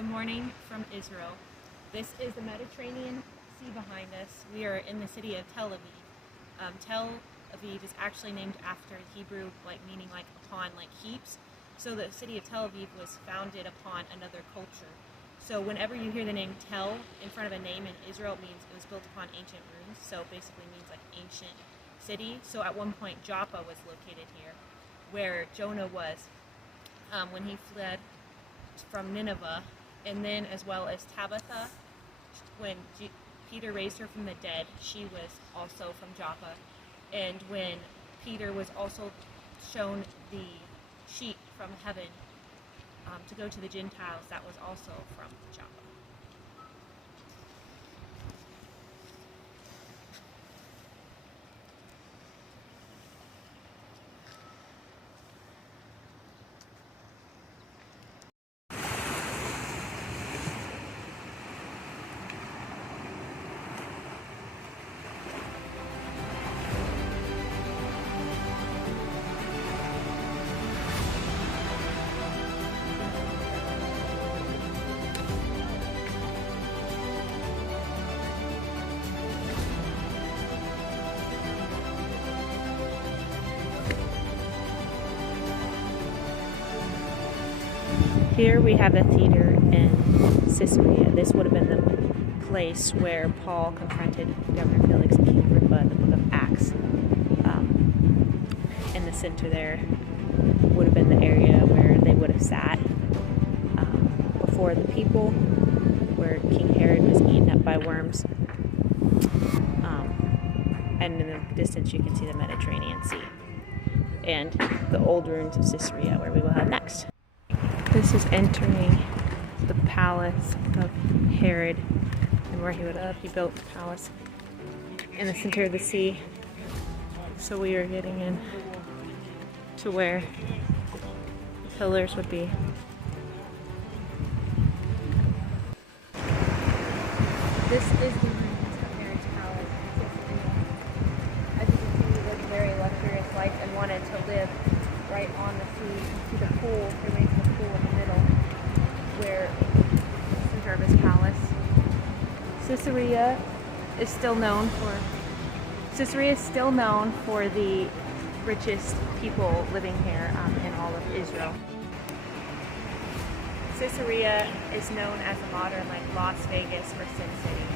Good morning from Israel. This is the Mediterranean Sea behind us. We are in the city of Tel Aviv. Tel Aviv is actually named after Hebrew, meaning upon, heaps. So the city of Tel Aviv was founded upon another culture. So whenever you hear the name Tel in front of a name in Israel, it means it was built upon ancient ruins. So basically means ancient city. So at one point Joppa was located here, where Jonah was when he fled from Nineveh, and then as well as Tabitha, when Peter raised her from the dead, she was also from Joppa. And when Peter was also shown the sheep from heaven to go to the Gentiles, that was also from Joppa. Here we have a theater in Caesarea. This would have been the place where Paul confronted Governor Felix and King Agrippa in the book of Acts. In the center there would have been the area where they would have sat before the people, where King Herod was eaten up by worms. And in the distance you can see the Mediterranean Sea and the old ruins of Caesarea, where we will head next. This is entering the palace of Herod, and where he would have. He built the palace in the center of the sea. So we are getting in to where the pillars would be. This is the ruins of Herod's palace in Caesarea. As you can see, he lived a very luxurious life and wanted to live right on the sea. You can see the pool, the pool in the middle, where the center of his palace. Caesarea is still known for the richest people living here in all of Israel. Caesarea is known as a modern Las Vegas or Sin City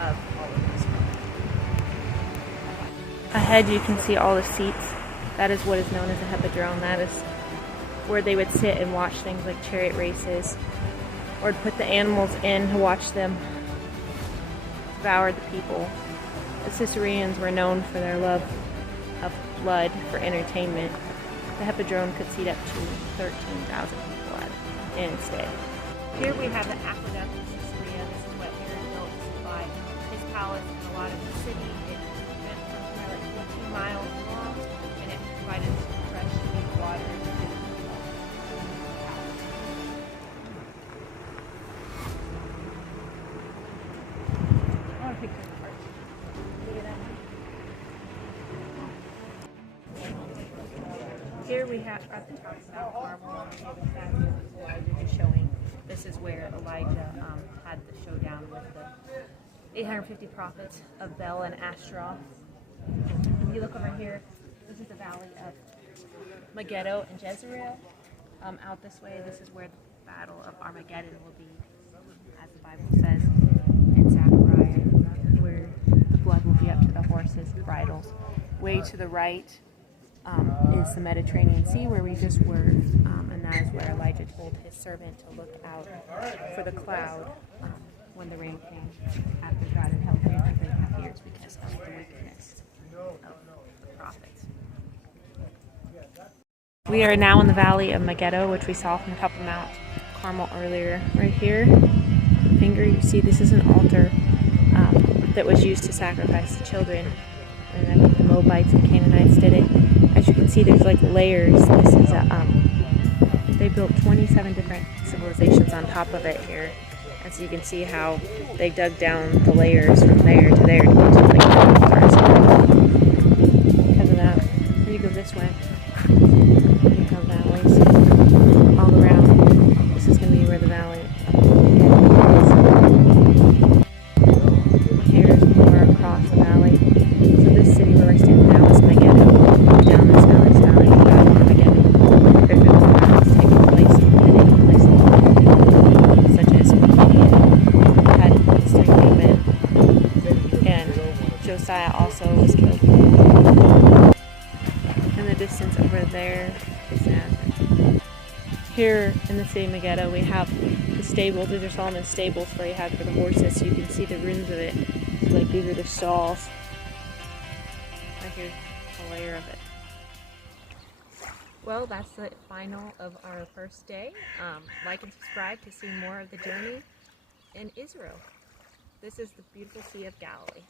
of all of Israel. Ahead you can see all the seats. That is what is known as a hippodrome. That is where they would sit and watch things like chariot races, or put the animals in to watch them devour the people. The Caesareans were known for their love of blood for entertainment. The hippodrome could seat up to 13,000 people in its day. Here we have the aqueduct of Caesarea. This is what Herod built to supply his palace and a lot of the city. It went from somewhere 14 miles long, and it provided fresh water to the palace. I want to pick this part. Look at that. Here we have at the top of Carmel, the statue of Elijah is showing. This is where Elijah had the showdown with the 850 prophets of Baal and Ashtaroth. If you look over here, this is the valley of Megiddo and Caesarea. Out this way, this is where the battle of Armageddon will be, as the Bible says in Zechariah, where the blood will be up to the horses' bridles. Way to the right is the Mediterranean Sea, where we just were, and that is where Elijah told his servant to look out for the cloud when the rain came, after God had held rain for 3.5 years because of the wickedness of the prophets. We are now in the valley of Megiddo, which we saw from the top of Mount Carmel earlier. Right here, finger, you see this is an altar that was used to sacrifice the children, and I think the Moabites and Canaanites did it. As you can see, there's layers. This is they built 27 different civilizations on top of it here, and so you can see how they dug down the layers from there to there to get to the first. Because of that, when you go this way, you have valleys all around. This is going to be where the valley also was killed. In the distance over there is Nazareth. Here in the city of Megiddo, we have the stables. These are Solomon's stables where he had for the horses, so you can see the ruins of it. So, like, these are the stalls. Right here's a layer of it. Well, that's the final of our first day. Like and subscribe to see more of the journey in Israel. This is the beautiful Sea of Galilee.